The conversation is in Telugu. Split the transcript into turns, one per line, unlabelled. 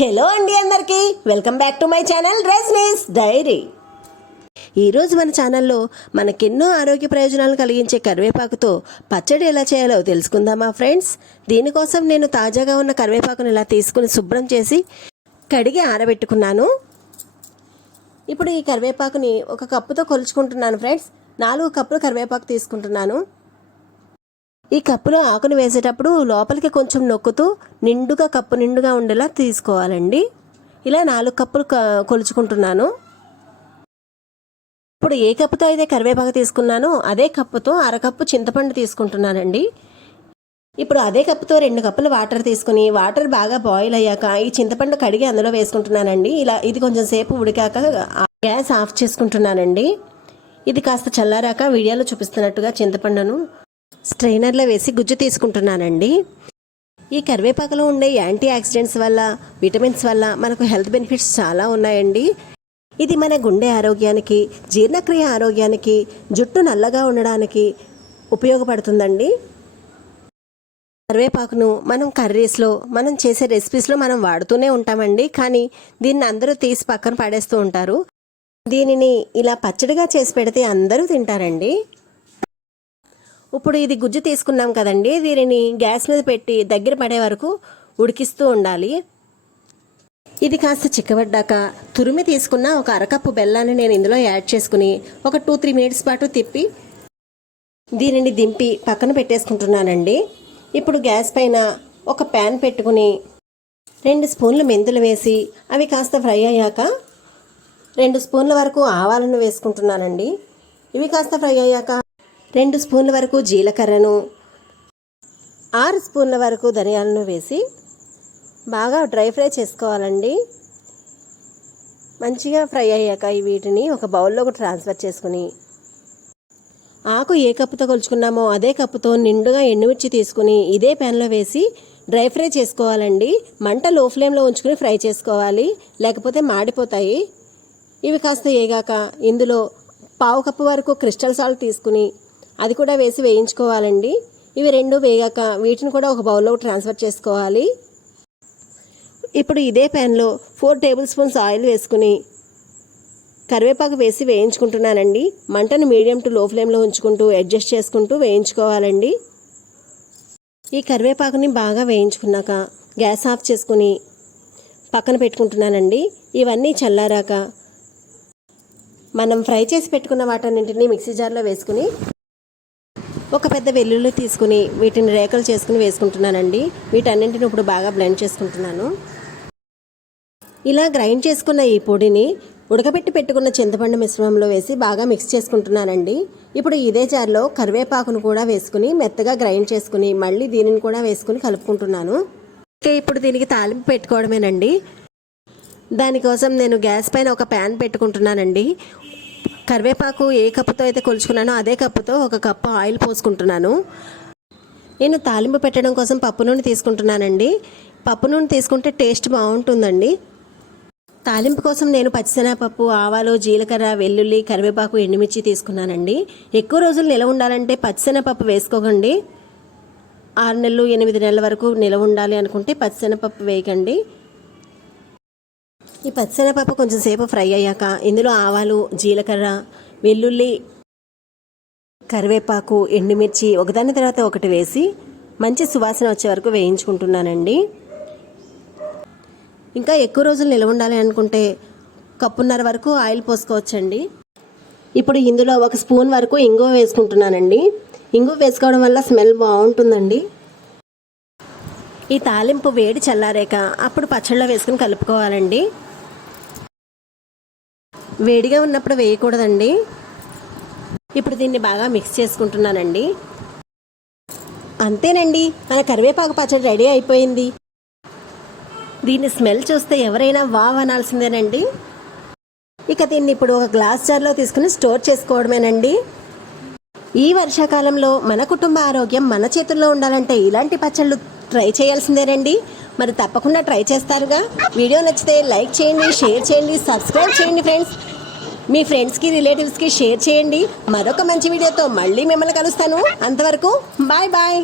హలో అండి అందరికీ. Welcome back to my channel రెస్నీస్ diary ఈరోజు మన ఛానల్లో మనకెన్నో ఆరోగ్య ప్రయోజనాలు కలిగించే కరివేపాకుతో పచ్చడి ఎలా చేయాలో తెలుసుకుందామా ఫ్రెండ్స్? దీనికోసం నేను తాజాగా ఉన్న కరివేపాకును ఇలా తీసుకుని శుభ్రం చేసి కడిగి ఆరబెట్టుకున్నాను. ఇప్పుడు ఈ కరివేపాకుని ఒక కప్పుతో కొలుచుకుంటున్నాను ఫ్రెండ్స్. నాలుగు కప్పులు కరివేపాకు తీసుకుంటున్నాను. ఈ కప్పులో ఆకును వేసేటప్పుడు లోపలికి కొంచెం నొక్కుతూ నిండుగా కప్పు నిండుగా ఉండేలా తీసుకోవాలండి. ఇలా నాలుగు కప్పులు క- కొలుచుకుంటున్నాను. ఇప్పుడు ఏ కప్పుతో అయితే కరివేపాకు తీసుకున్నానో అదే కప్పుతో అరకప్పు చింతపండు తీసుకుంటున్నానండి. ఇప్పుడు అదే కప్పుతో రెండు కప్పులు వాటర్ తీసుకుని వాటర్ బాగా బాయిల్ అయ్యాక ఈ చింతపండు కడిగి అందులో వేసుకుంటున్నానండి. ఇలా ఇది కొంచెం సేపు ఉడికాక గ్యాస్ ఆఫ్ చేసుకుంటున్నానండి. ఇది కాస్త చల్లారాక వీడియోలో చూపిస్తున్నట్టుగా చింతపండును స్ట్రైనర్లో వేసి గుజ్జు తీసుకుంటున్నానండి. ఈ కరివేపాకులో ఉండే యాంటీ ఆక్సిడెంట్స్ వల్ల విటమిన్స్ వల్ల మనకు హెల్త్ బెనిఫిట్స్ చాలా ఉన్నాయండి. ఇది మన గుండె ఆరోగ్యానికి జీర్ణక్రియ ఆరోగ్యానికి జుట్టు నల్లగా ఉండడానికి ఉపయోగపడుతుందండి. కరివేపాకును మనం కర్రీస్లో మనం చేసే రెసిపీస్లో మనం వాడుతూనే ఉంటామండి. కానీ దీన్ని అందరూ తీసి పక్కన పడేస్తూ ఉంటారు. దీనిని ఇలా పచ్చడిగా చేసి పెడితే అందరూ తింటారండి. ఇప్పుడు ఇది గుజ్జు తీసుకున్నాం కదండి దీనిని గ్యాస్ మీద పెట్టి దగ్గర పడే వరకు ఉడికిస్తూ ఉండాలి. ఇది కాస్త చిక్కబడ్డాక తురిమి తీసుకున్న ఒక అరకప్పు బెల్లాన్ని నేను ఇందులో యాడ్ చేసుకుని ఒక టూ త్రీ మినిట్స్ పాటు తిప్పి దీనిని దింపి పక్కన పెట్టేసుకుంటున్నానండి. ఇప్పుడు గ్యాస్ పైన ఒక ప్యాన్ పెట్టుకుని రెండు స్పూన్లు మెంతులు వేసి అవి కాస్త ఫ్రై అయ్యాక రెండు స్పూన్ల వరకు ఆవాలను వేసుకుంటున్నానండి. ఇవి కాస్త ఫ్రై అయ్యాక రెండు స్పూన్ల వరకు జీలకర్రను ఆరు స్పూన్ల వరకు ధనియాలను వేసి బాగా డ్రై ఫ్రై చేసుకోవాలండి. మంచిగా ఫ్రై అయ్యాక వీటిని ఒక బౌల్లోకి ట్రాన్స్ఫర్ చేసుకుని ఆకు ఏ కప్పుతో కొలుచుకున్నామో అదే కప్పుతో నిండుగా ఎండుమిర్చి తీసుకుని ఇదే ప్యాన్లో వేసి డ్రై ఫ్రై చేసుకోవాలండి. మంట లో ఫ్లేమ్లో ఉంచుకుని ఫ్రై చేసుకోవాలి. లేకపోతే మాడిపోతాయి. ఇవి కాస్త ఏగాక ఇందులో పావు కప్పు వరకు క్రిస్టల్ సాల్ట్ తీసుకుని అది కూడా వేసి వేయించుకోవాలండి. ఇవి రెండు వేగాక వీటిని కూడా ఒక బౌల్లో ట్రాన్స్ఫర్ చేసుకోవాలి. ఇప్పుడు ఇదే ప్యాన్లో ఫోర్ టేబుల్ స్పూన్స్ ఆయిల్ వేసుకుని కరివేపాకు వేసి వేయించుకుంటున్నానండి. మంటను మీడియం టు లో ఫ్లేమ్లో ఉంచుకుంటూ అడ్జస్ట్ చేసుకుంటూ వేయించుకోవాలండి. ఈ కరివేపాకుని బాగా వేయించుకున్నాక గ్యాస్ ఆఫ్ చేసుకుని పక్కన పెట్టుకుంటున్నానండి. ఇవన్నీ చల్లారాక మనం ఫ్రై చేసి పెట్టుకున్న వాటన్నింటినీ మిక్సీ జార్లో వేసుకుని ఒక పెద్ద వెల్లుల్లి తీసుకుని వీటిని రేకలు చేసుకుని వేసుకుంటున్నానండి. వీటన్నింటిని ఇప్పుడు బాగా బ్లెండ్ చేసుకుంటున్నాను. ఇలా గ్రైండ్ చేసుకున్న ఈ పొడిని ఉడకబెట్టి పెట్టుకున్న చింతపండు మిశ్రమంలో వేసి బాగా మిక్స్ చేసుకుంటున్నానండి. ఇప్పుడు ఇదే జార్లో కరివేపాకును కూడా వేసుకుని మెత్తగా గ్రైండ్ చేసుకుని మళ్ళీ దీనిని కూడా వేసుకుని కలుపుకుంటున్నాను. ఇంకా ఇప్పుడు దీనికి తాలింపు పెట్టుకోవడమేనండి. దానికోసం నేను గ్యాస్ పైన ఒక ప్యాన్ పెట్టుకుంటున్నానండి. కరివేపాకు ఏ కప్పుతో అయితే కొలుచుకున్నానో అదే కప్పుతో ఒక కప్పు ఆయిల్ పోసుకుంటున్నాను. నేను తాలింపు పెట్టడం కోసం పప్పు నూనె తీసుకుంటున్నానండి. పప్పు నూనె తీసుకుంటే టేస్ట్ బాగుంటుందండి. తాలింపు కోసం నేను పచ్చిశనగపప్పు ఆవాలు జీలకర్ర వెల్లుల్లి కరివేపాకు ఎండుమిర్చి తీసుకున్నానండి. ఎక్కువ రోజులు నిలవ ఉండాలంటే పచ్చిశనగపప్పు వేసుకోకండి. ఆరు నెలలు ఎనిమిది నెలల వరకు నిలవ ఉండాలి అనుకుంటే పచ్చిశనగపప్పు వేయకండి. ఈ పచ్చిశనగపప్పు కొంచెం సేపు ఫ్రై అయ్యాక ఇందులో ఆవాలు జీలకర్ర వెల్లుల్లి కరివేపాకు ఎండుమిర్చి ఒకదాని తర్వాత ఒకటి వేసి మంచి సువాసన వచ్చే వరకు వేయించుకుంటున్నానండి. ఇంకా ఎక్కువ రోజులు నిల్వ ఉండాలి అనుకుంటే కప్పున్నర వరకు ఆయిల్ పోసుకోవచ్చండి. ఇప్పుడు ఇందులో ఒక స్పూన్ వరకు ఇంగువ వేసుకుంటున్నానండి. ఇంగువ వేసుకోవడం వల్ల స్మెల్ బాగుంటుందండి. ఈ తాలింపు వేడి చల్లారాక అప్పుడు పచ్చళ్ళ వేసుకుని కలుపుకోవాలండి. వేడిగా ఉన్నప్పుడు వేయకూడదండి. ఇప్పుడు దీన్ని బాగా మిక్స్ చేసుకుంటున్నానండి. అంతేనండి మన కరివేపాకు పచ్చడి రెడీ అయిపోయింది. దీన్ని స్మెల్ చూస్తే ఎవరైనా వావ్ అనాల్సిందేనండి. ఇక దీన్ని ఇప్పుడు ఒక గ్లాస్ జార్లో తీసుకుని స్టోర్ చేసుకోవడమేనండి. ఈ వర్షాకాలంలో మన కుటుంబ ఆరోగ్యం మన చేతుల్లో ఉండాలంటే ఇలాంటి పచ్చళ్ళు ట్రై చేయాల్సిందేనండి. మరి తప్పకుండా ట్రై చేస్తారుగా. వీడియో నచ్చితే లైక్ చేయండి షేర్ చేయండి సబ్స్క్రైబ్ చేయండి ఫ్రెండ్స్. మీ ఫ్రెండ్స్కి రిలేటివ్స్కి షేర్ చేయండి. మరొక మంచి వీడియోతో మళ్ళీ మిమ్మల్ని కలుస్తాను. అంతవరకు బాయ్ బాయ్.